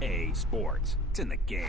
A Sports. It's in the game.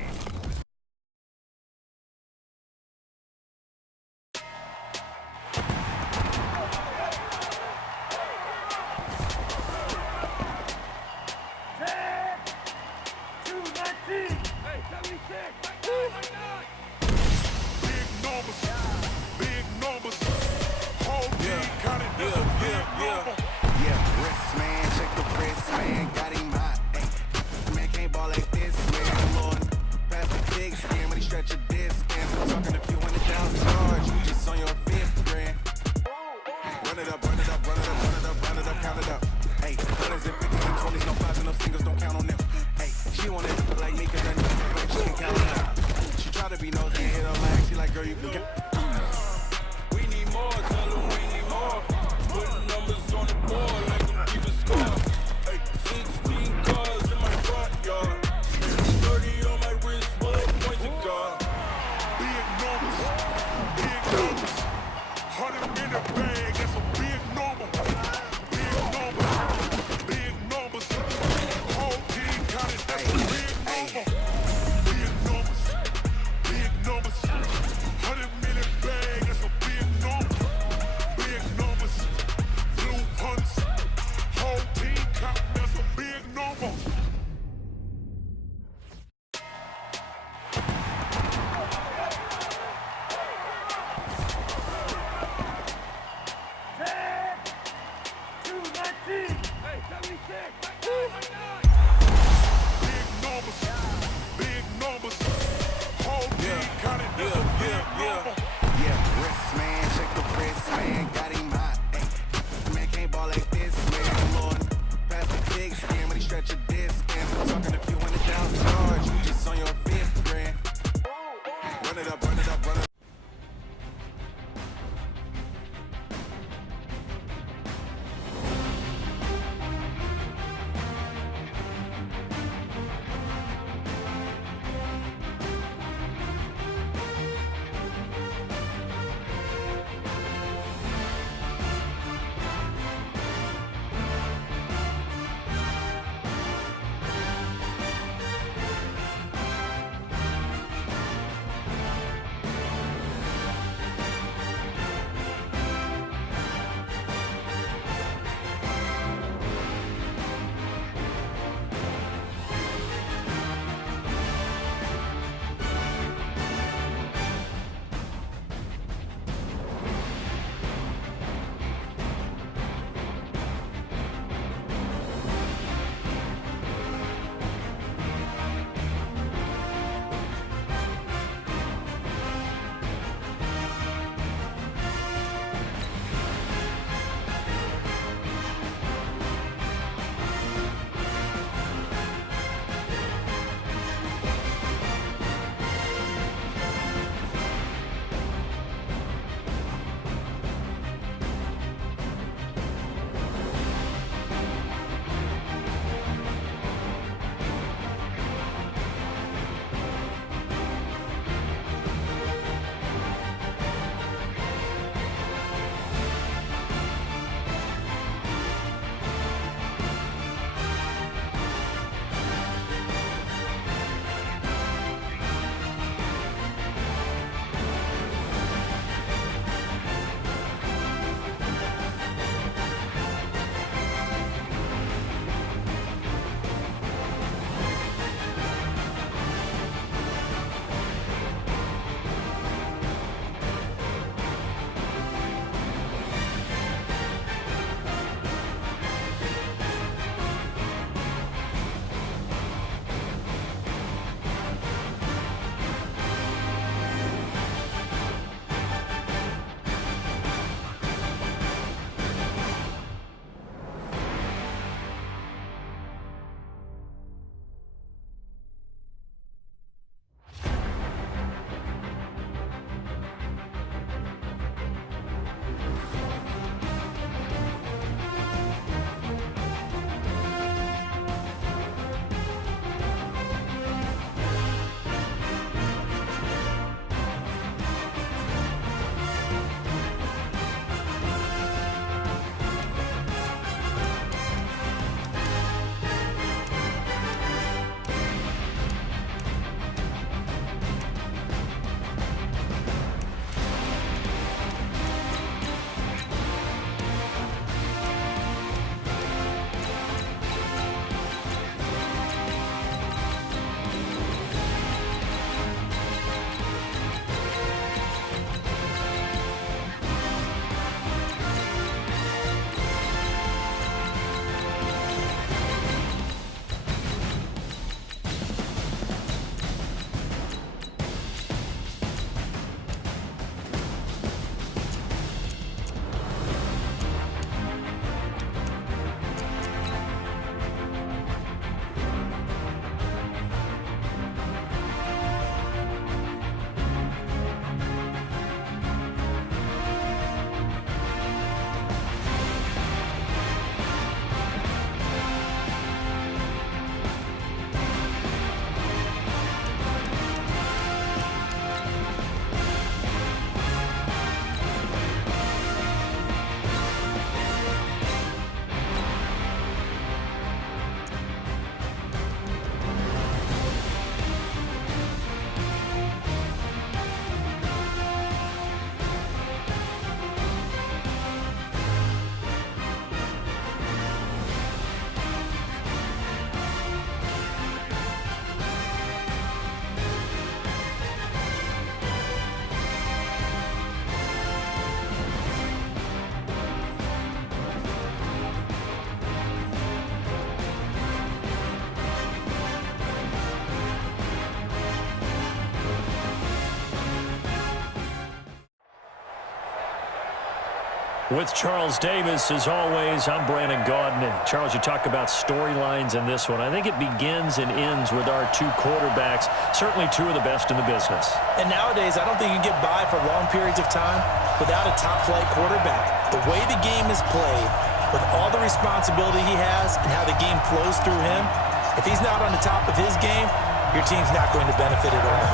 With Charles Davis, as always, I'm Brandon Gaudin. Charles, you talk about storylines in this one. I think it begins and ends with our two quarterbacks, certainly two of the best in the business. And nowadays, I don't think you can get by for long periods of time without a top-flight quarterback. The way the game is played, with all the responsibility he has and how the game flows through him, if he's not on the top of his game, your team's not going to benefit at all.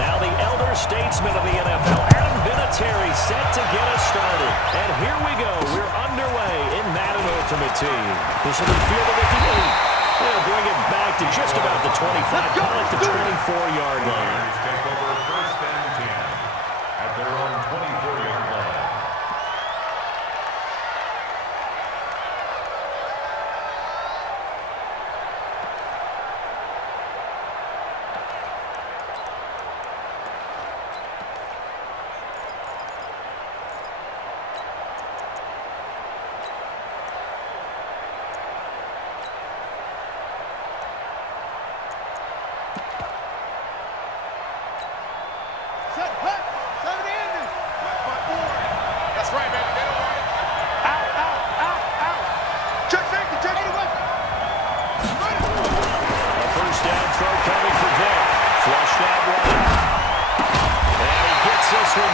Now the elder statesman of the NFL, Adam Vinatieri, set to get us started. And here we go. We're underway in Madden Ultimate Team. This will be fielded at the 8. They'll bring it back to just about the 25, call it the 24-yard line. Take over first and 10 at their own 24-yard line.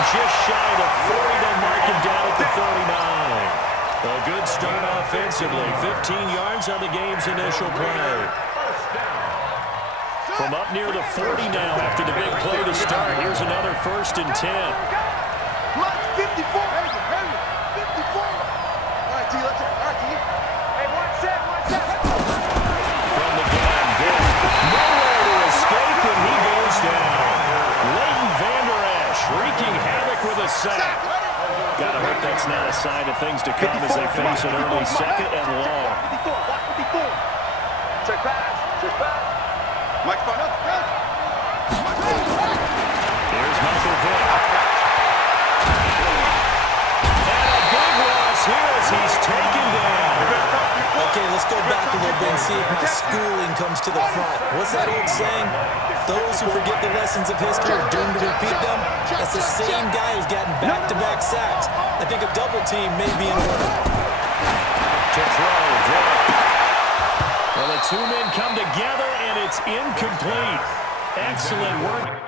Just shy of 40 to mark him down at the 39. A good start offensively. 15 yards on the game's initial play. From up near the 40 now after the big play to start. Here's another 1st and 10. 54. All right, T, let's go. All right, T. Hey, one set. From the gun, Vic. Nowhere to escape, and he goes down. Leighton Vander Esch wreaking havoc with a sack. Gotta hope that's not a sign of things to come as they face an early 2nd and long. Check pass. Mike, Here's Michael Vick. And a big loss here as he's taken down. Okay, let's go back a little bit and see if my schooling comes to the front. What's that old saying? Those who forget the lessons of history are doomed to repeat them. That's the same guy who's gotten back-to-back sacks. I think a double team may be in order. To throw, Vick. Well, the two men come together, and it's incomplete. Excellent work.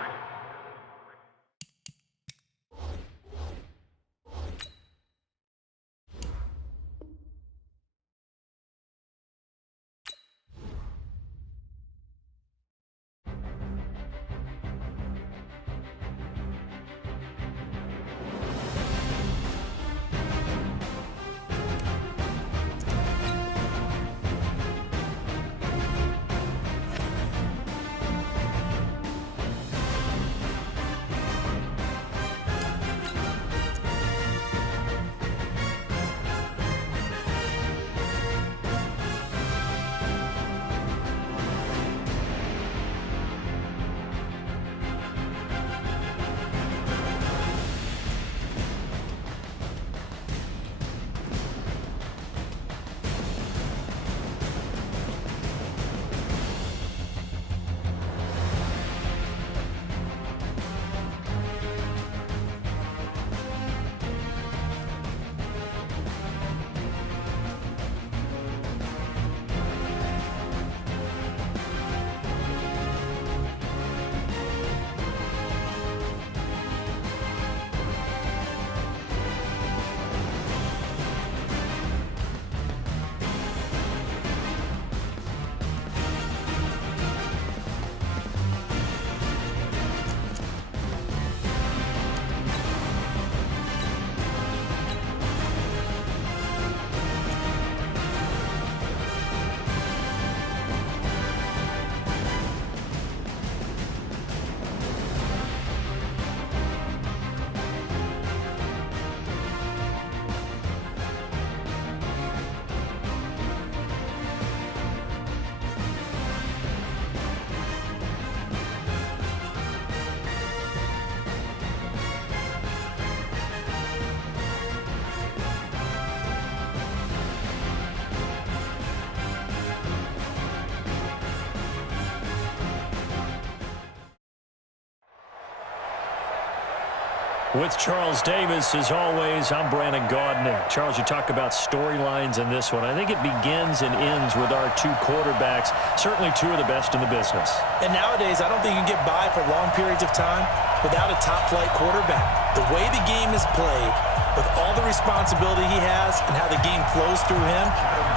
With Charles Davis, as always, I'm Brandon Gaudin. Charles, you talk about storylines in this one. I think it begins and ends with our two quarterbacks, certainly two of the best in the business. And nowadays, I don't think you can get by for long periods of time without a top-flight quarterback. The way the game is played, with all the responsibility he has and how the game flows through him,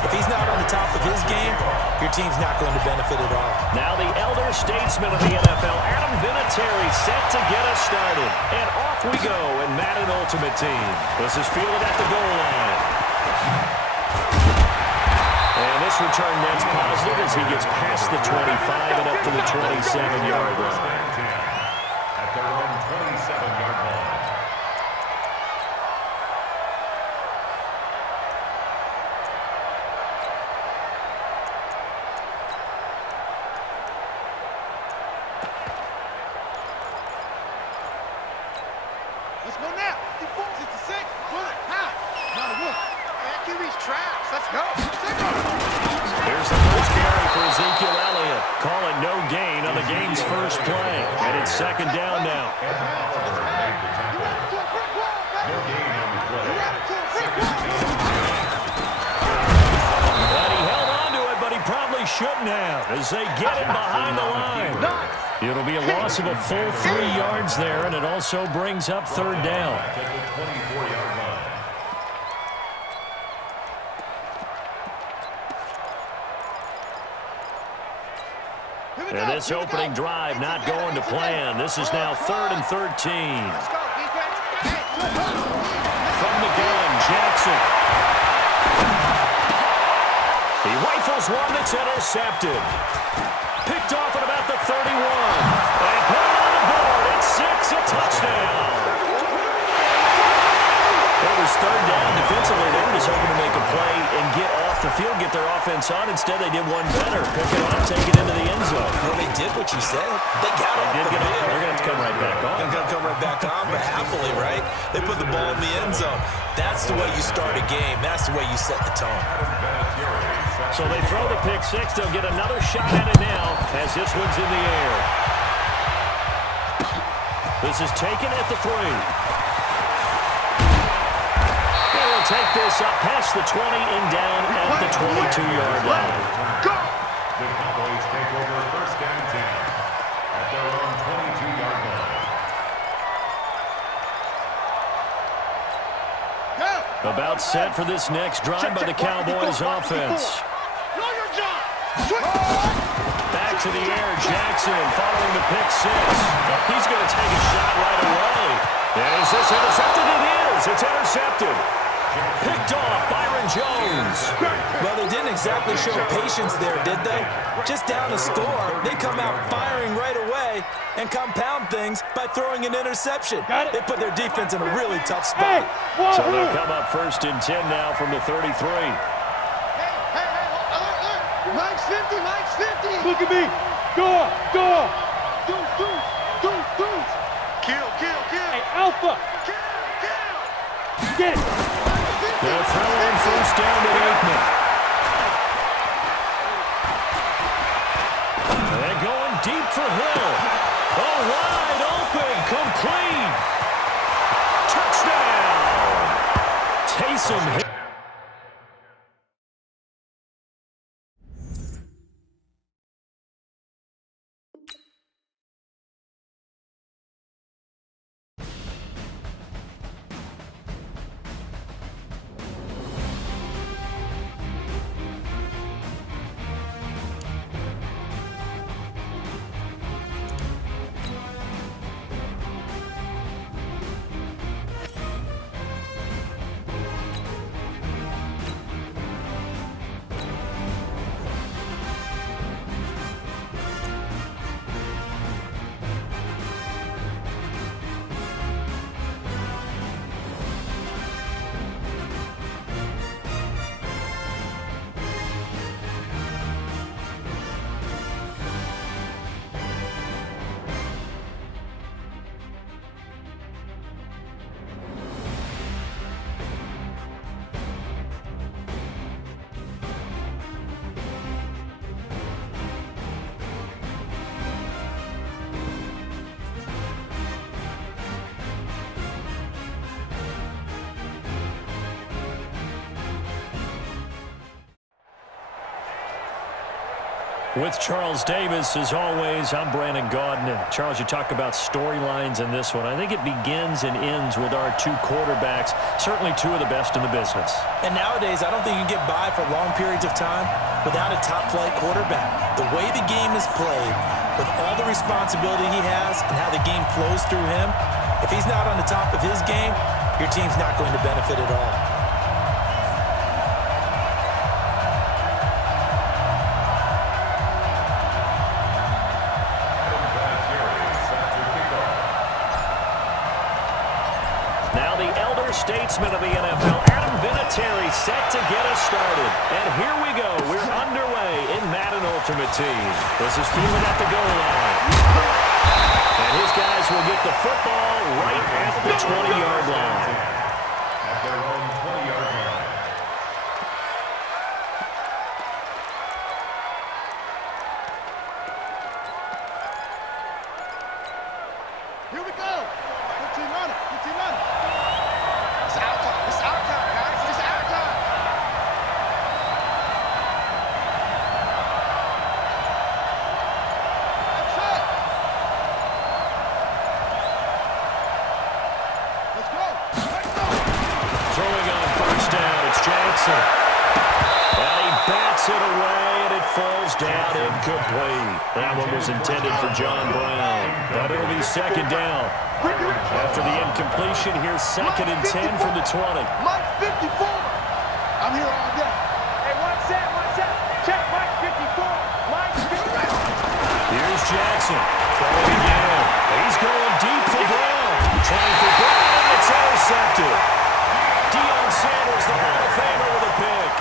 if he's not on the top of his game, your team's not going to benefit at all. Now the elder statesman of the NFL, Adam Vinatieri, set to get us started. And off we go in Madden Ultimate Team. This is fielded at the goal line. And this return net's positive as he gets past the 25 and up to the 27-yard line. At their own 27-yard line. Let's go now. He falls into 6. Pull it. Half. Not a look. Man, QB's trash. Let's go. Here's the first carry for Ezekiel Elliott. Call it no gain on the game's first play. And it's second down now. And Oliver made the tackle. No gain on the play. But he held on to it, but he probably shouldn't have as they get it behind the line. It'll be a loss of a full 3 yards there, and it also brings up third down. At the 24-yard line. And this opening drive not going to plan. This is now 3rd and 13. Let's go, defense. From the gun, Jackson. He rifles one that's intercepted. Picked off at about the 31. And put it on the board. It's 6, a touchdown. It was third down defensively. They were just hoping to make a play and get off the field, get their offense on. Instead, they did one better. Pick it up, take it into the end zone. Well, they did what you said. They got off the field. They're going to have to come right back on. They're going to come right back on, but happily, right? They put the ball in the end zone. That's the way you start a game. That's the way you set the tone. So they throw the pick six. They'll get another shot at it now as this one's in the air. This is taken at the 3. They will take this up past the 20 and down at the 22-yard line. Go! The Cowboys take over first and 10 at their own 22-yard line. About set for this next drive by the Cowboys offense. Back to the air, Jackson following the pick six. He's going to take a shot right away. And is this intercepted? It is. It's intercepted. Picked off Byron Jones. Well, they didn't exactly show patience there, did they? Just down a score, they come out firing right away and compound things by throwing an interception. They put their defense in a really tough spot. So they'll come up first and 10 now from the 33. Hey, alert. Mike's 50, Mike's 50. Look at me. Go. Deuce. Kill. Hey, Alpha. Kill. Get it. They'll throw on first down to Aikman. They're going deep for Hill. Oh, wide open, complete. Touchdown. Taysom Hill. With Charles Davis, as always, I'm Brandon Gaudin. Charles, you talk about storylines in this one. I think it begins and ends with our two quarterbacks, certainly two of the best in the business. And nowadays, I don't think you can get by for long periods of time without a top-flight quarterback. The way the game is played, with all the responsibility he has and how the game flows through him, if he's not on the top of his game, your team's not going to benefit at all. Statesman of the NFL, Adam Vinatieri, set to get us started. And here we go. We're underway in Madden Ultimate Team. This is fielded at the goal line. And his guys will get the football right at the 20-yard line. At their own 20-yard line. Here we go. 15 on it. 15 on it. It's our time. It's our time, guys. It's our time. That's it. Let's go. Let's go. Throwing on first down, it's Jackson. And he bats it away, and it falls down incomplete. That one was intended for John Brown. But it'll be second down. After the incompletion, here's second and 10 from the 20. Mike 54. I'm here all day. Hey, one set. Check Mike 54. Mike 54. Here's Jackson. Throwing again. He's going deep for Brown. Trying for Brown, and it's intercepted. Deion Sanders, the Hall of Famer, with a pick.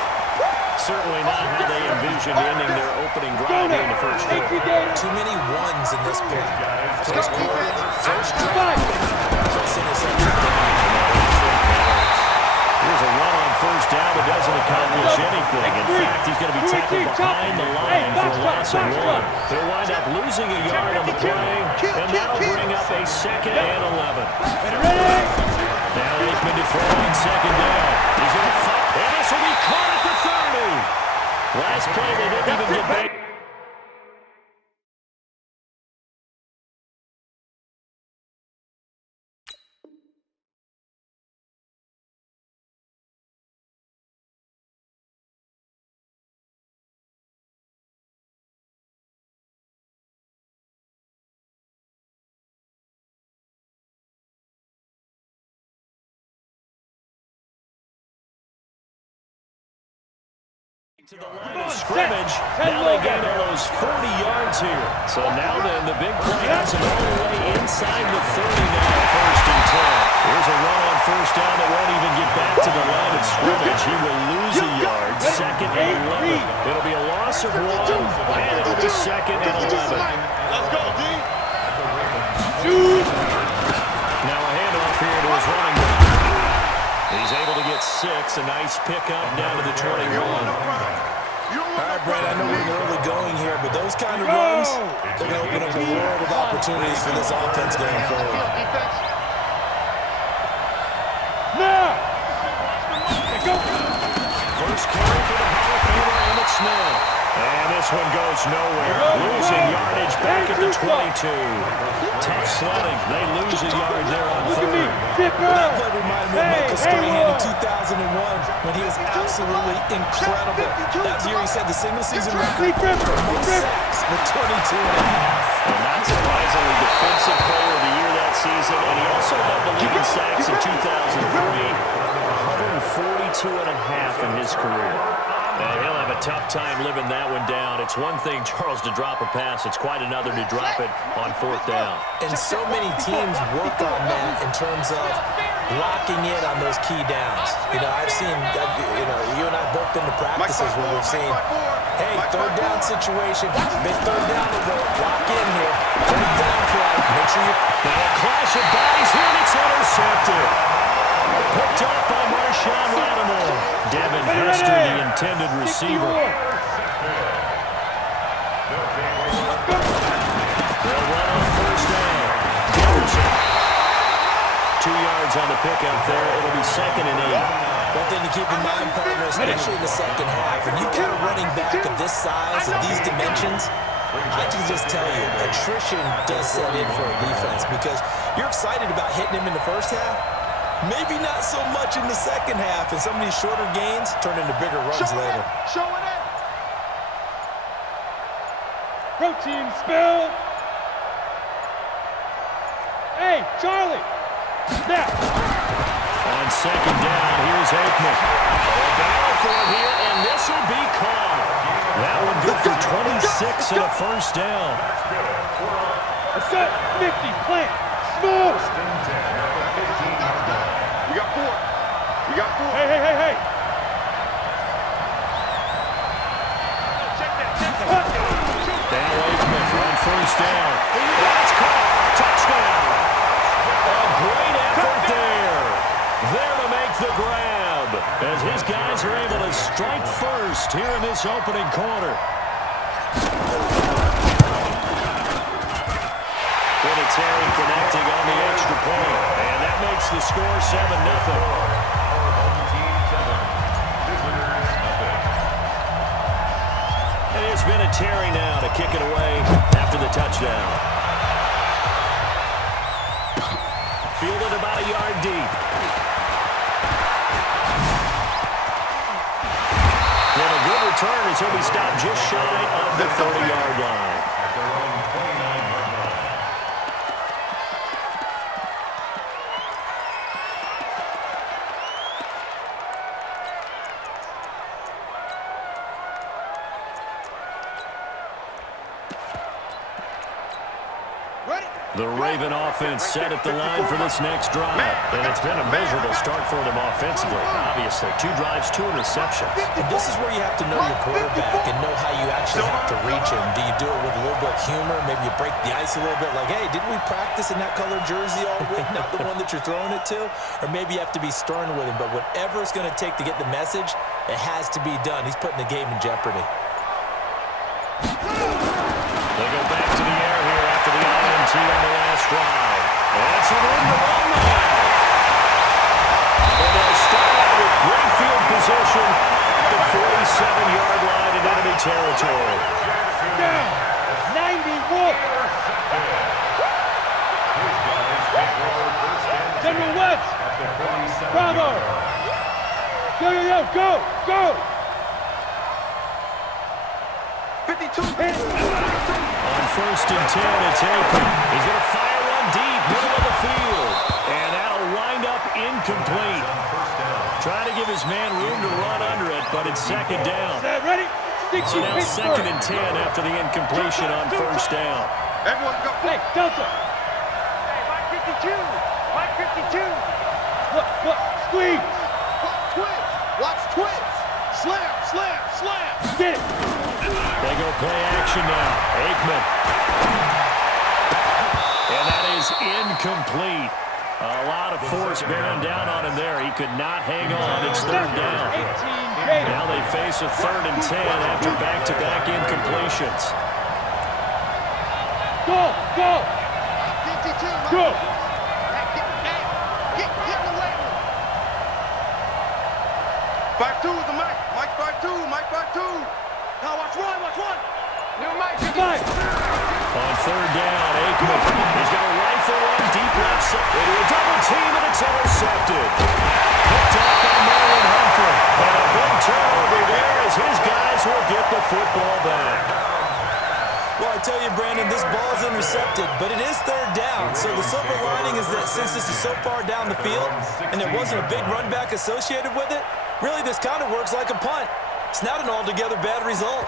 Certainly not how they envisioned ending their opening drive here in the first quarter. Too many ones in this play. First quarter, first drive, first interception. Here's a run on first down that doesn't accomplish anything. In fact, he's going to be tackled behind the line for a loss of one. He'll wind up losing a yard on the play, and that'll bring up a second and 11. Now Aikman to throw on second down. He's going to fight, and this will be caught at the 30. Last play, they didn't even get back. To the line of scrimmage. Now they gain almost 40 yards here. So now then, the big play has him all the way inside the 30 now, first and 10. Here's a run on first down that won't even get back to the line of scrimmage. He will lose a yard, second and 11. It'll be a loss of one, and it'll be second and 11. Let's go, D. Now a handoff here to his running back. He's able to get 6, a nice pickup down to the 21. All right, Brad, I know we're early going here, but those kind of runs, they're going to open up a world of opportunities for this offense going forward. Now! Go! First carry for the Hall of Famer, Emmitt Smith. And this one goes nowhere. Losing yardage back at the 22. Tough sledding. They lose a yard there on third. That play reminded me of Michael Strahan in 2001 when he was absolutely incredible. That was the year he set the single-season record for most sacks with 22 and a half. And not surprisingly, defensive player of the year that season. And he also led the league in sacks in 2003. 142 and a half in his career. And he'll have a tough time living that one down. It's one thing, Charles, to drop a pass. It's quite another to drop it on fourth down. And so many teams work on that in terms of locking in on those key downs. You know, I've seen, you and I both been to practices where we've seen, hey, third down situation, big third down to go, lock in here, third down play, make sure you... Now a clash of bodies here, and it's intercepted. Picked up by Marshawn Lattimore. Devin Hester, the intended receiver. They'll run on first down. Jefferson. 2 yards on the pickup there. It'll be second and 8. One thing to keep in mind, partner, especially in the second half, when you've got a running back of this this size and these dimensions, I can just tell you, attrition does set in for a defense because you're excited about hitting him in the first half. Maybe not so much in the second half, and some of these shorter gains turn into bigger runs later. Show it in. Protein spill. Hey, Charlie. Snap. On second down, here's Aikman. A battle for it here, and this will be caught. That one good for 26 and a first down. Set, 50, plant, smooth. We got 4. We got 4. Hey. Now Aikman on first down. That's caught. Touchdown. A great effort there. There to make the grab as his guys are able to strike first here in this opening quarter. Vinatieri connecting on the extra point, and that makes the score 7-0. And here's Vinatieri now to kick it away after the touchdown. Fielded about a yard deep. And a good return as he'll be stopped just shy of the 30-yard line. At their own 29-yard line. The Raven offense set at the line for this next drive. And it's been a miserable start for them offensively. Obviously, 2 drives, 2 interceptions. And this is where you have to know your quarterback and know how you actually have to reach him. Do you do it with a little bit of humor? Maybe you break the ice a little bit like, hey, didn't we practice in that colored jersey all week, not the one that you're throwing it to? Or maybe you have to be stern with him. But whatever it's going to take to get the message, it has to be done. He's putting the game in jeopardy. They go back to the air here after the INT on the last drive. That's a room to run now. And they'll start out with great field position at the 47-yard line in enemy territory. Down. 91. General West. Bravo. Go. 52. On first and 10, it's Aikman. He's going to fire one deep, middle of the field. And that'll wind up incomplete. Trying to give his man room to run under it, but it's second down. Ready? So now second and 10 after the incompletion on first down. Everyone go. Hey, Delta. Hey, Mike 52. Mike 52. Look. Squeeze. Watch twins. Slam. Get it. They go play action now. Aikman. And that is incomplete. A lot of force bearing down on him there. He could not hang on. It's third down. 18. Now they face a third and 10 after back-to-back incompletions. Go. 52. Go. Get away with it. 5-2 is the Mike. Mike 5-2. Now watch one. New Mike 52. Five. On third down, Aikman. He's got a rifle one deep left side. Into a double team, and it's intercepted. Picked up by Marlon Humphrey. And a big turnover there as his guys will get the football back. Well, I tell you, Brandon, this ball's intercepted, but it is third down. So the silver lining is that since this is so far down the field and there wasn't a big run back associated with it, really this kind of works like a punt. It's not an altogether bad result.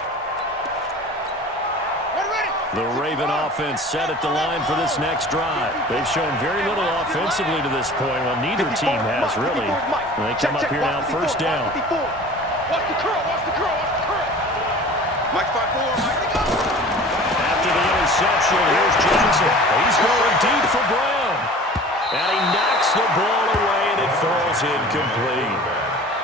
The Raven offense set at the line for this next drive. They've shown very little offensively to this point. Well, neither team has, really. And they come up here now, first down. Watch the curl. Mike 5-4. After the interception, here's Johnson. He's going deep for Brown. And he knocks the ball away, and it falls incomplete.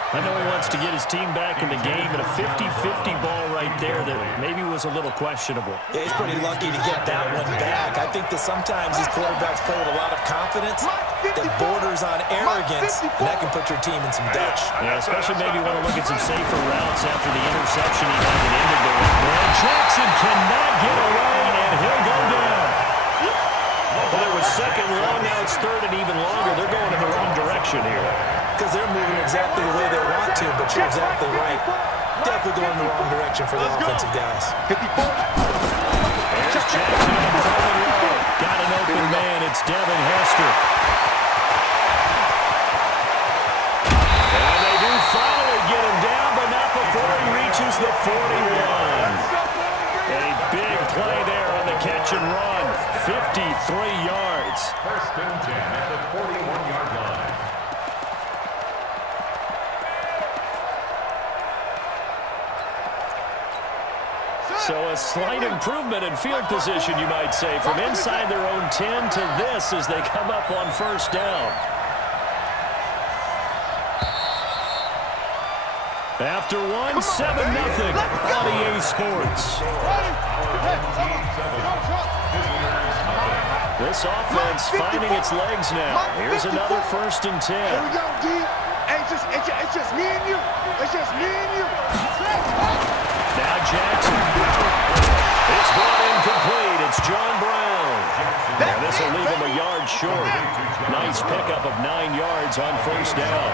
I know he wants to get his team back in the game, and a 50-50 ball right there that maybe was a little questionable. Yeah, he's pretty lucky to get that one back. I think that sometimes these quarterbacks play with a lot of confidence that borders on arrogance, and that can put your team in some Dutch. Yeah, especially maybe want to look at some safer routes after the interception he had that ended the Definitely going in the wrong direction for the offensive guys. 54. There's Jackson on third and low. Got an open man. It's Devin Hester. And they do finally get him down, but not before he reaches the 41. A big play there on the catch and run. 53 yards. First and 10 at the 41-yard line. So a slight improvement in field position, you might say, from inside their own 10 to this as they come up on first down. After one, 7-0 on EA Sports. This offense finding its legs now. Here's another first and 10. Here we go, D. It's just me and you. It's just me and you. Now Jackson. It's brought incomplete. It's John Brown. And this will leave him a yard short. Nice pickup of 9 yards on first down.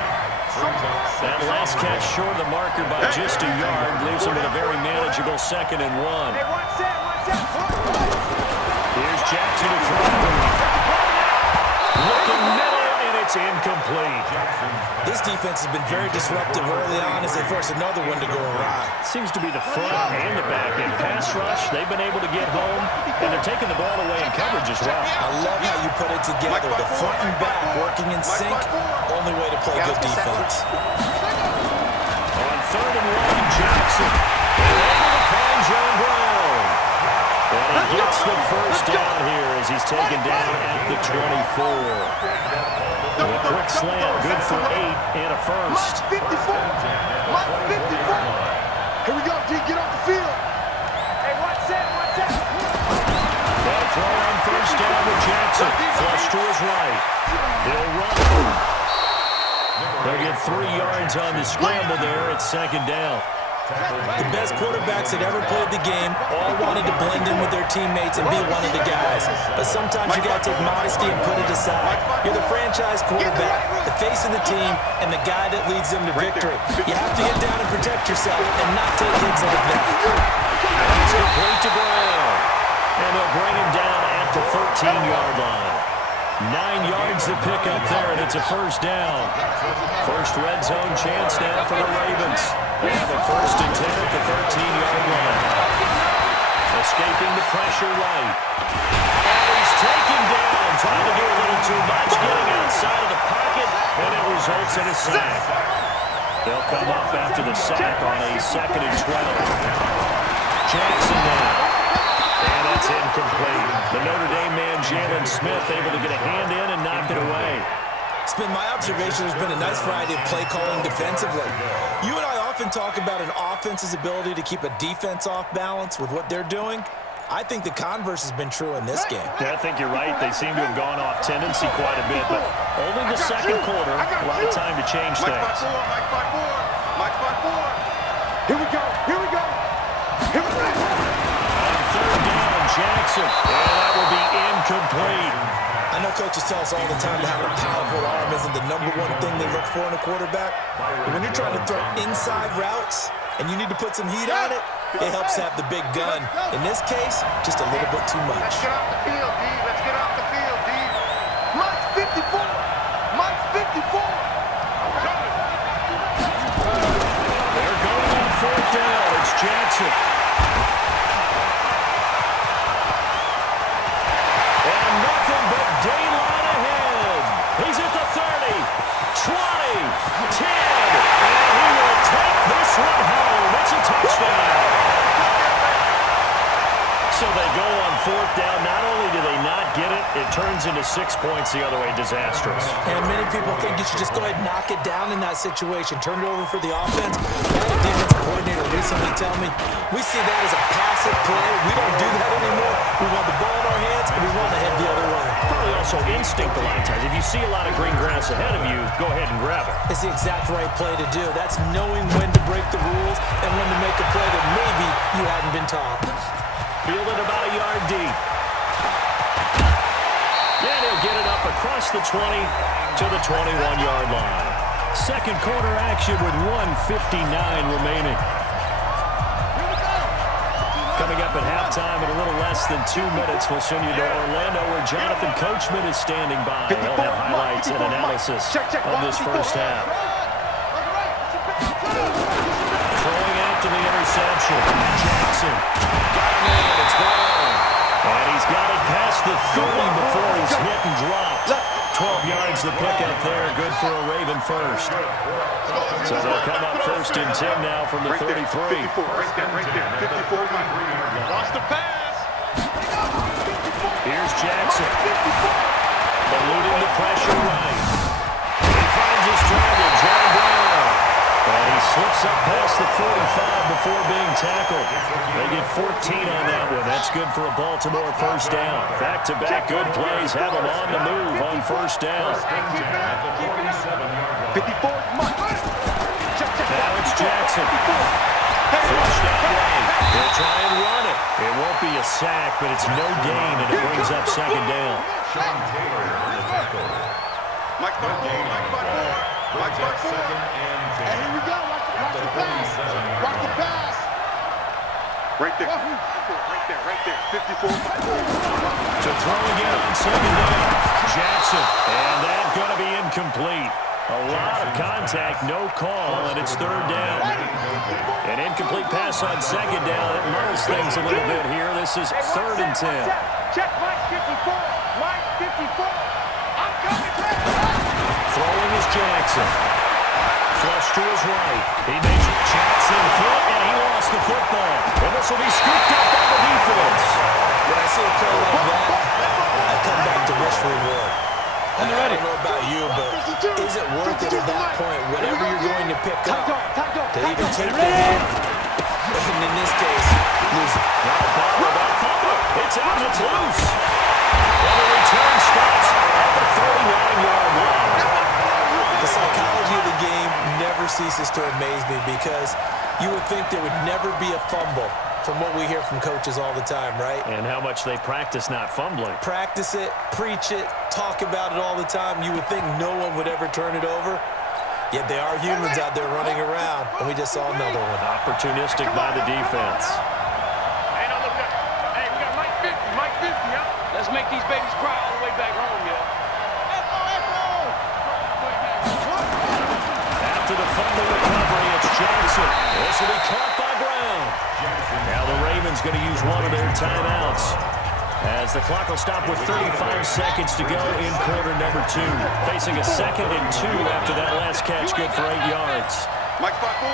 That last catch short of the marker by just a yard leaves him with a very manageable 2nd and 1. Hey, one set. Here's Jackson to throw. Looking middle, and it's incomplete. This defense has been very disruptive early on as they force another one to go awry. Seems to be the front and the back end pass rush. They've been able to get home, and they're taking the ball away in coverage as well. I love how you put it together. The front and back working in sync. Only way to play good defense. On 3rd and 1, Jackson. Able to find John Brown. And he gets the first down here as he's taken down at the 24. A quick slam, good for 8 and a first. 54. Here we go, D. Get off the field. Hey, one set. That throw on first down to Jackson. Flush to his right. He'll run. They'll get 3 yards on the scramble there at 2nd down. The best quarterbacks that ever played the game all wanted to blend in with their teammates and be one of the guys. But sometimes you got to take modesty and put it aside. You're the franchise quarterback, the face of the team, and the guy that leads them to victory. You have to get down and protect yourself and not take hits like that. It's complete to Brown. And they'll bring him down at the 13-yard line. 9 yards to pick up there, and it's a first down. First red zone chance now for the Ravens. They have a 1st and 10 at the 13-yard line. Escaping the pressure right. And he's taken down, trying to do a little too much, getting outside of the pocket, and it results in a sack. They'll come up after the sack on a 2nd and 12. Jackson now. And that's incomplete. The Notre Dame man, Jalen Smith, able to get a hand in and knock it away. It's been my observation there's been a nice variety of play calling defensively. You and I often talk about an offense's ability to keep a defense off balance with what they're doing. I think the converse has been true in this game. Yeah, I think you're right. They seem to have gone off tendency quite a bit, but only the 2nd quarter. A lot of time to change things. Mike 5-4. Here we go. On 3rd down, Jackson. And that will be incomplete. I know coaches tell us all the time that having a powerful arm isn't the #1 thing they look for in a quarterback. But when you're trying to throw inside routes and you need to put some heat on it, it helps have the big gun. In this case, just a little bit too much. Let's get off the field, D. Let's get off the field, D. Mike's 54. They're going on 4th down. It's Jackson. And nothing but daylight ahead. He's at the 30, 20, 10, and he will take this one home. It's a touchdown. So they go on 4th down. Not only do they not get it, it turns into 6 points the other way. Disastrous. And many people think you should just go ahead and knock it down in that situation. Turn it over for the offense. I had a defensive coordinator recently tell me, we see that as a passive play. We don't do that anymore. We want the ball in our hands, and we want to head the other way. Probably also instinct a lot of times. If you see a lot of green grass ahead of you, go ahead and grab it. It's the exact right play to do. That's knowing when to break the rules and when to make a play that maybe you hadn't been taught. Fielded about a yard deep. And he'll get it up across the 20 to the 21-yard line. Second quarter action with 1:59 remaining. at halftime in a little less than 2 minutes. We'll send you to Orlando, where Jonathan Coachman is standing by. He'll have highlights and analysis of this first half. Throwing after the interception. Jackson. Got him in. It's gone. And he's got it past the 30 before he's hit and dropped. 12 yards the pickup there. Good for a Raven first. So they'll come up 1st and 10 now from the 33. Right there. 54. Lost the pass. Here's Jackson. Eluding the pressure right. He finds his target, John Brown. And he slips up past the 45 before being tackled. They get 14 on that one. That's good for a Baltimore first down. Back-to-back good plays have them on the move on first down. 54. Now it's Jackson. Flushed out right. They'll try and run it. It won't be a sack, but it's no gain, and it brings up 2nd down. Sean Taylor on the tackle. Mike by 4. Second and 10. And here we go. Watch the pass. Watch the pass. Right there. Right there. 54. To throw again on 2nd down. Jackson. And that's going to be incomplete. A lot of contact, no call, and it's 3rd down. An incomplete pass on 2nd down. It muddles things a little bit here. This is 3rd and 10. Check Mike 54. Mike 54. I'm coming. Throwing is Jackson. Flush to his right. He makes Jackson hit, and he lost the football. And this will be scooped up by the defense. When I see a play like that, I come back to risk reward. I don't know about you, but is it worth it at that point, whatever you're going to pick up, to even take the hit? And in this case, lose it. Now the ball without fumble. It's out, it's loose. And the return stops at the 39-yard line. The psychology of the game never ceases to amaze me, because you would think there would never be a fumble from what we hear from coaches all the time, right? And how much they practice not fumbling. Practice it, preach it, talk about it all the time. You would think no one would ever turn it over. Yet they are humans out there running around, and we just saw another one. Opportunistic by the defense. Hey, now look at. Hey, we got Mike 50, huh? Let's make these babies cry all the way back home, yeah. After the fumble recovery, it's Jackson. This will be caught by Brown. Now the Ravens going to use one of their timeouts, as the clock will stop with 35 seconds to go in quarter number 2. Facing a 2nd and 2 after that last catch, good for 8 yards. Mike by 4.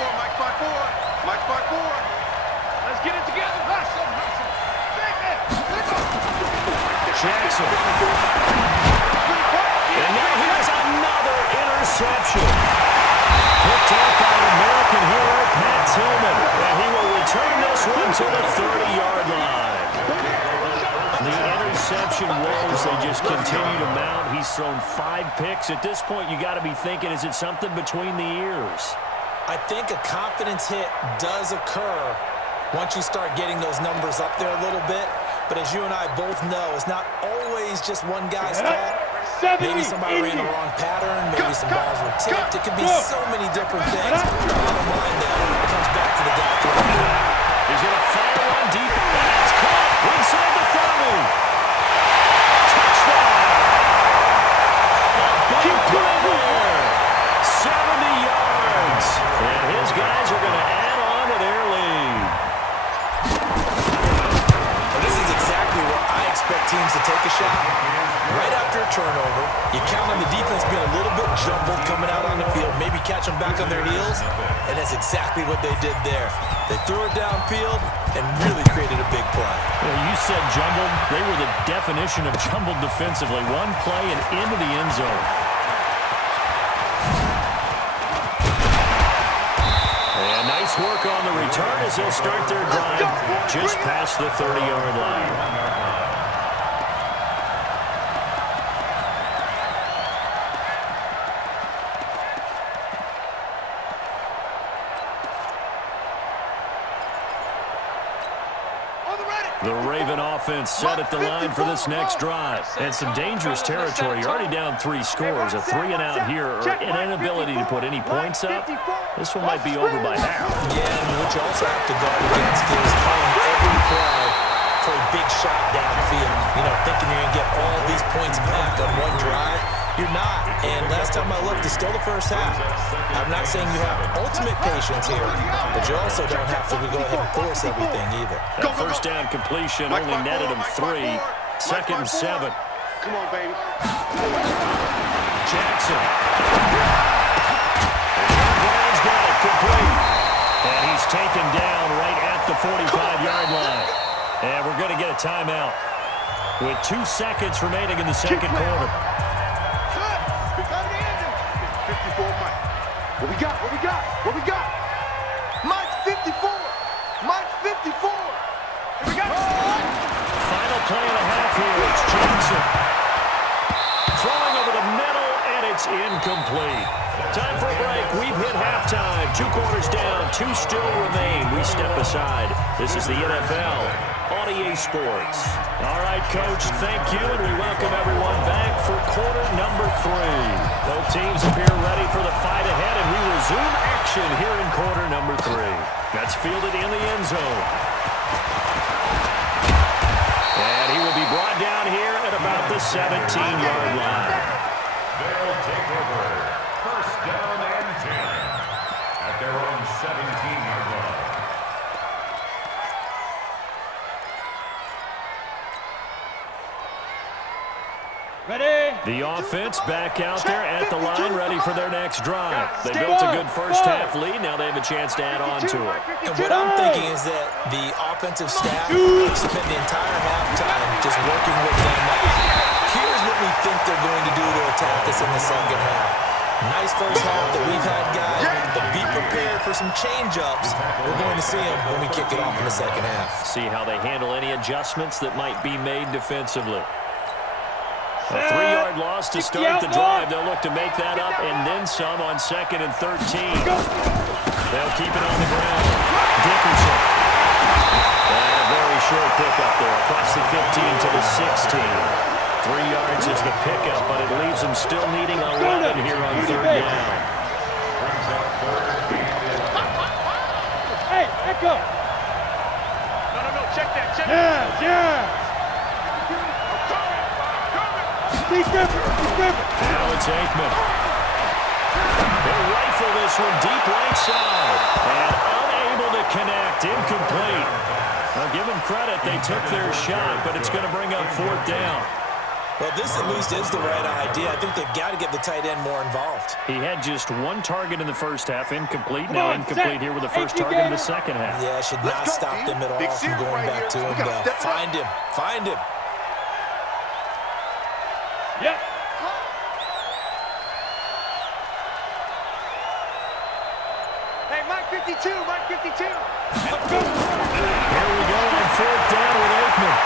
Let's get it together. Jackson. And now here's another interception. Picked up by American hero Pat Tillman. And he will return this one to the 30-yard line. The interception woes, they just continue to mount. He's thrown 5 picks. At this point, you got to be thinking, is it something between the ears? I think a confidence hit does occur once you start getting those numbers up there a little bit. But as you and I both know, it's not always just one guy's fault. Maybe somebody ran the wrong pattern. Maybe some balls were tipped. It could be so many different things. Bottom line, though, it comes back to the guy throwing it. He's going to fire one deep, and it's caught inside the 30. Touchdown! A big play there. 70 yards. And his guys are going to add on to their lead. This is exactly where I expect teams to take a shot. Right after a turnover, you count on the defense being a little bit jumbled coming out on the field, maybe catch them back on their heels, and that's exactly what they did there. They threw it downfield and really created a big play. Well, you said jumbled. They were the definition of jumbled defensively. One play and into the end zone. And nice work on the return as they'll start their drive just past the 30-yard line. On the ready. The Raven offense set at the line for this next drive. And some dangerous territory. You're already down 3 scores. A 3-and-out here, or an inability to put any points up. This one might be over by half. Yeah, and what you also have to guard against is calling every play for a big shot downfield. You know, thinking you're going to get all these points back on one drive. You're not. And last time I looked, it's still the first half. I'm not saying you have ultimate patience here, but you also don't have to go ahead and force everything either. That first down completion only netted him 3. 2nd and 7. Come on, baby. Jackson. Brown's got it complete. And he's taken down right at the 45-yard line. And we're going to get a timeout with 2 seconds remaining in the second quarter. 54, Mike. What we got? What we got? What we got? Mike 54. Mike 54. We got Final play and a half here. It's Johnson. Throwing over the middle, and it's incomplete. Time for a break. We've hit halftime. 2 quarters down. 2 still remain. We step aside. This is the NFL on EA Sports. All right, Coach, thank you, and we welcome everyone back for quarter number 3. Both teams appear ready for the fight ahead, and we resume action here in quarter number 3. That's fielded in the end zone. And he will be brought down here at about the 17-yard line. They'll take over. First down and 10 at their own 17-yard line. Ready? The offense back out there at the line, ready for their next drive. They built a good first half lead. Now they have a chance to add on to it. And what I'm thinking is that the offensive staff spent the entire halftime just working with them. Here's what we think they're going to do to attack us in the second half. Nice first half that we've had, guys, but be prepared for some change-ups. We're going to see them when we kick it off in the second half. See how they handle any adjustments that might be made defensively. A 3-yard loss to start the drive. They'll look to make that up and then some on 2nd and 13. They'll keep it on the ground. Dickerson. And a very short pickup there across the 15 to the 16. 3 yards is the pickup, but it leaves them still needing 11 here on 3rd down. Hey, echo. No, check that, check Yeah, that. yeah. He's different. Now it's Aikman. They'll rifle this one deep right side. And unable to connect. Incomplete. Now give them credit. They took their shot, but it's going to bring up 4th down. Well, this at least is the right idea. I think they've got to get the tight end more involved. He had just 1 target in the first half. Incomplete. Now incomplete here with the first target in the second half. Yeah, should not stop them at all from going back to him. Find him. Find him. Yep. Hey, Mike 52, Mike 52. Let's go. Here we go on 4th down with Aikman.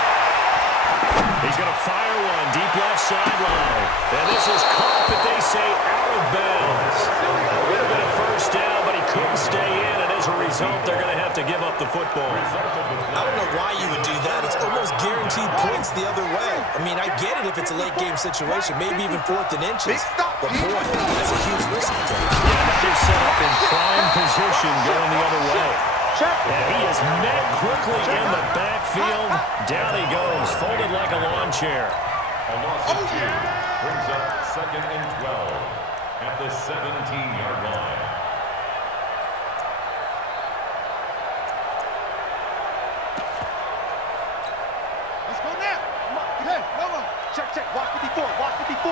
He's going to fire one deep left sideline. And this is caught, but they say out of bounds. A little bit of first down, but he couldn't stay in, and as a result, they're going to have to give up the football. I don't know why you would do that. It's almost guared points the other way. I mean, I get it if it's a late game situation, maybe even 4th and inches. But boy, that's a huge risk to take. Yeah, they're set up in prime position going the other way. And he is met quickly in the backfield. Down he goes, folded like a lawn chair. A loss of 2 brings up 2nd and 12 at the 17-yard line. Let's go now. Come on. Hey, come on. Check. Walk 54. Walk 54.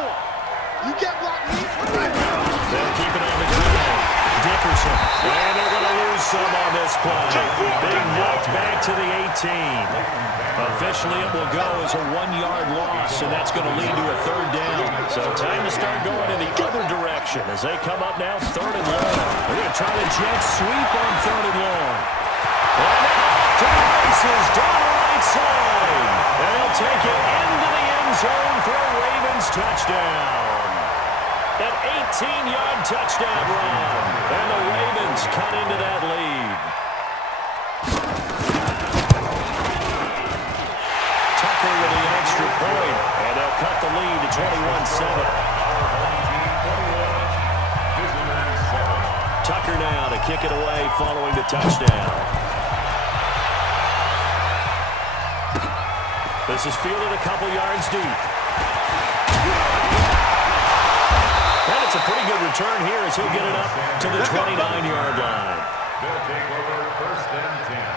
You get blocked, me. They'll keep it on the ground. Dickerson. And they're going to lose some on this play. Being knocked back to the 18. Officially, it will go as a 1-yard loss, and that's going to lead to a 3rd down. So time to start going in the other direction as they come up now 3rd and long. They're going to try the jet sweep on 3rd and long. And now to the races down the right side. And they'll take it into the end zone for a Ravens touchdown. An 18-yard touchdown run. And the Ravens cut into that lead. extra point, and they'll cut the lead to 21-7. Tucker now to kick it away following the touchdown. This is fielded a couple yards deep. And it's a pretty good return here as he'll get it up to the 29-yard line. They'll take over first and 10.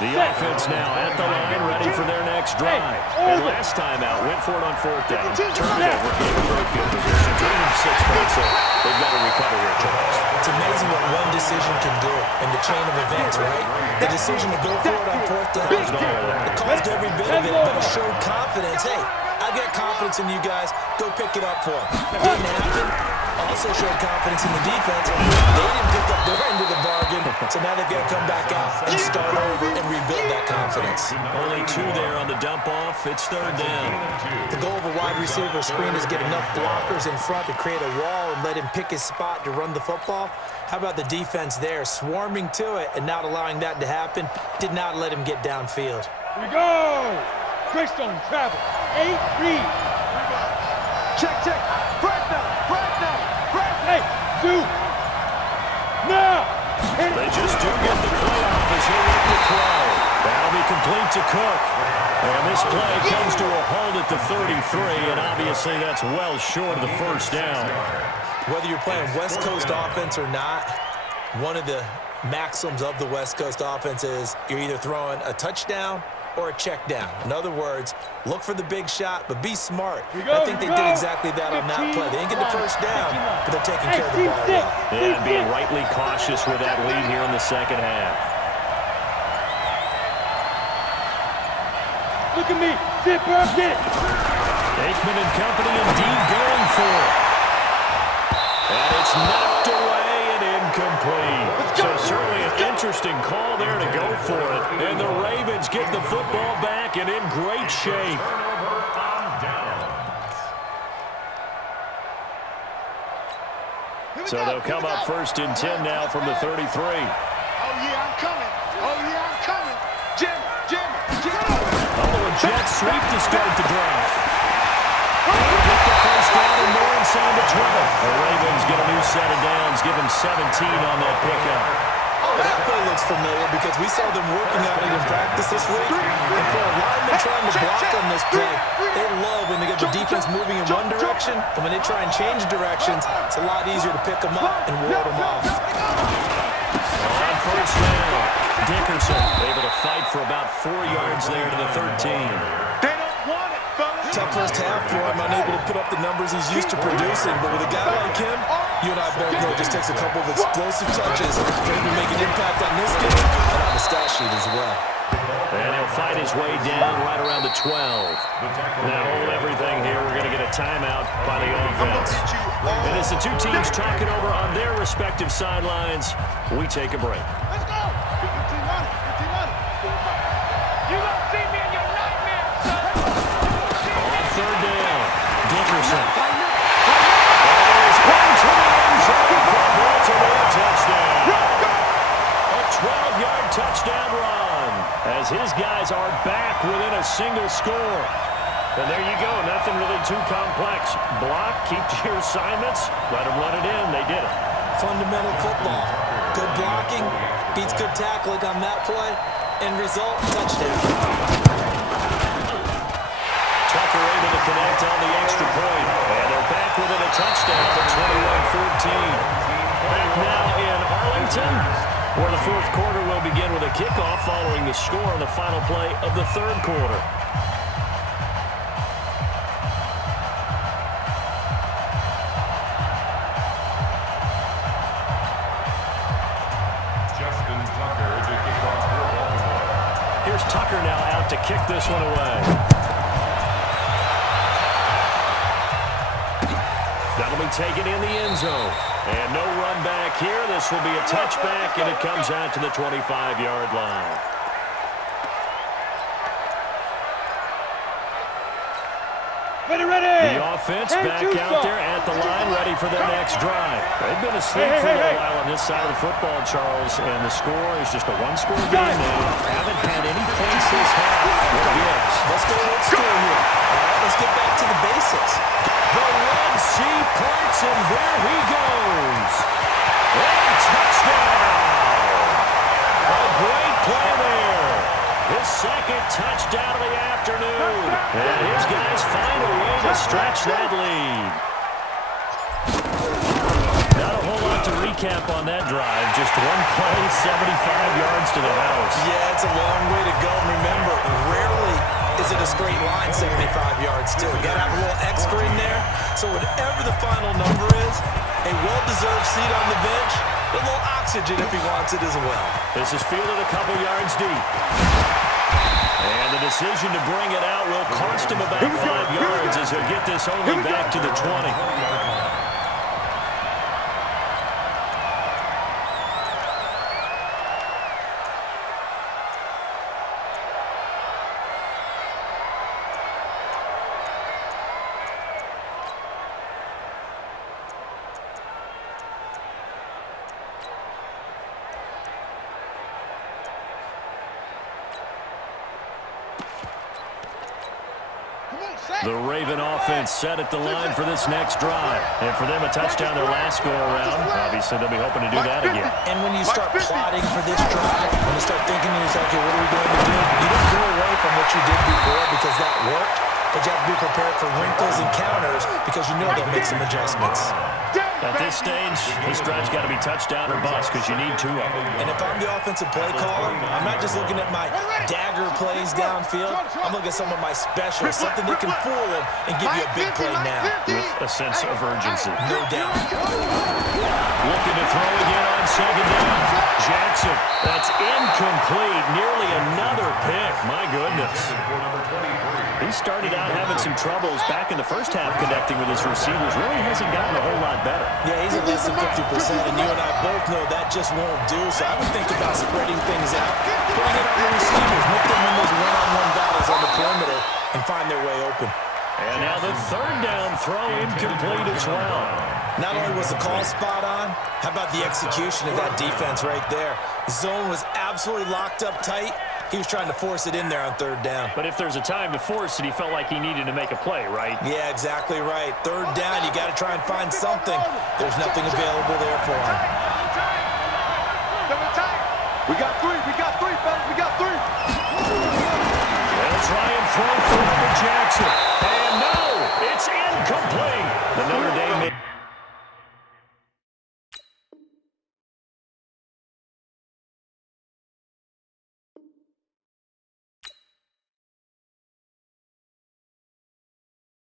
The offense now at the line, ready for their next drive. And last time out, went for it on fourth down. Turned it over, gave a great field position. 6 points, so they've got to recover here, Charles. It's amazing what one decision can do in the chain of events, right? The decision to go for it on fourth down, it caused every bit of it, but it showed confidence. Hey, I've got confidence in you guys. Go pick it up for them. Didn't happen. Also showed confidence in the defense. They didn't pick up their end of the bargain, so now they've got to come back out and start over and rebuild that confidence. Only 2 there on the dump-off. It's third down. The goal of a wide receiver screen is get enough blockers in front to create a wall and let him pick his spot to run the football. How about the defense there, swarming to it and not allowing that to happen? Did not let him get downfield. Here we go. Greystone travel. 8 read. Check, check. Break now. Break now. Break. Hey, Zoo. Now. They just do get the play off as he'll make the throw. That'll be complete to Cook. And this play comes to a halt at the 33, and obviously that's well short of the first down. Whether you're playing West Coast offense or not, one of the maxims of the West Coast offense is you're either throwing a touchdown or a check down. In other words, look for the big shot, but be smart. I think they did exactly that on that play. They didn't get the first down, but they're taking care of the ball well. And being rightly cautious with that lead here in the second half. Look at me. Sit back, get it. Aikman and company indeed going for it. And it's knocked away and incomplete. So certainly an interesting call there to go for it. And the Ravens get the football back and in great shape. So they'll come up first and 10 now from the 33. Oh, yeah, I'm coming. Oh, yeah, I'm coming. Jim, Jim, Jim. Oh, a jet sweep to start the drive. Get the first down and more inside the 20. The Ravens get a new set of downs, give them 17 on that pickup. That play looks familiar because we saw them working on it in practice this week. And for a lineman trying to block on this play, they love when they get the defense moving in one direction, and when they try and change directions, it's a lot easier to pick them up and ward them off. On first down, Dickerson able to fight for about 4 yards there to the 13. They don't want it, fellas. Tough first half for him, unable to put up the numbers he's used to producing. But with a guy like him, you and I both know it just takes a couple of explosive touches for him to make an impact on this game and on the stat sheet as well. And he'll fight his way down right around the 12. Now hold everything here. We're going to get a timeout by the offense. And as the two teams talking over on their respective sidelines, we take a break. Let's go. 15 on it. 15 on it. You gonna see me in your nightmare, son. On third down, Dickerson. There's one to the end zone for a Baltimore touchdown. A 12-yard touchdown run as his guys are back within a single score. And there you go, nothing really too complex. Block, keep to your assignments, let them run it in. They did it. Fundamental football. Good blocking, beats good tackling on that play. End result, touchdown. Tucker able to connect on the extra point. And they're back within a touchdown at 21-14. Back now in Arlington, where the fourth quarter will begin with a kickoff following the score on the final play of the third quarter. Tucker now out to kick this one away. That'll be taken in the end zone. And no run back here. This will be a touchback, and it comes out to the 25-yard line. Ready. The offense back out there at the line, ready for their next drive. They've been asleep for a little while on this side of the football, Charles, and the score is just a one-score game now. Haven't had any points this half. What gives? Let's go old school here. and there he goes. And touchdown! A great play there. His second touchdown of the afternoon. And his guys find a way to stretch that lead. Not a whole lot to recap on that drive. Just one play, 75 yards to the house. Yeah, it's a long way to go. Remember, rarely is it a straight line 75 yards, too. You got to have a little extra in there. So whatever the final number is, a well-deserved seat on the bench, a little oxygen if he wants it as well. This is fielded a couple yards deep. And the decision to bring it out will cost him about 5 yards as he'll get this only back to the 20. The Raven offense set at the line for this next drive. And for them, a touchdown their last go-around. Obviously, they'll be hoping to do that again. And when you start plotting for this drive, when you start thinking to yourself, okay, what are we going to do? You don't go away from what you did before because that worked, but you have to be prepared for wrinkles and counters because you know they'll make some adjustments. At this stage, this drive's got to be touchdown or bust because you need two of them. And if I'm the offensive play caller, I'm not just looking at my dagger plays downfield. I'm looking at some of my specials, something that can fool them and give you a big play now. With a sense of urgency. No doubt. Looking to throw again on second down. Jackson, that's incomplete. Nearly another pick. My goodness. He started out having some troubles back in the first half connecting with his receivers. Really hasn't gotten a whole lot better. Yeah, he's at less than 50%, and you and I both know that just won't do. So I would think about spreading things out, putting it on the receivers, make them win those one-on-one battles on the perimeter, and find their way open. And now the third down throw incomplete as well. Not only was the call spot on, how about the execution of that defense right there? Zone was absolutely locked up tight. He was trying to force it in there on third down. But if there's a time to force it, he felt like he needed to make a play, right? Yeah, exactly right. Third down, you got to try and find something. There's nothing available there for him. We got three, fellas. We got three. They'll try and throw for Jackson.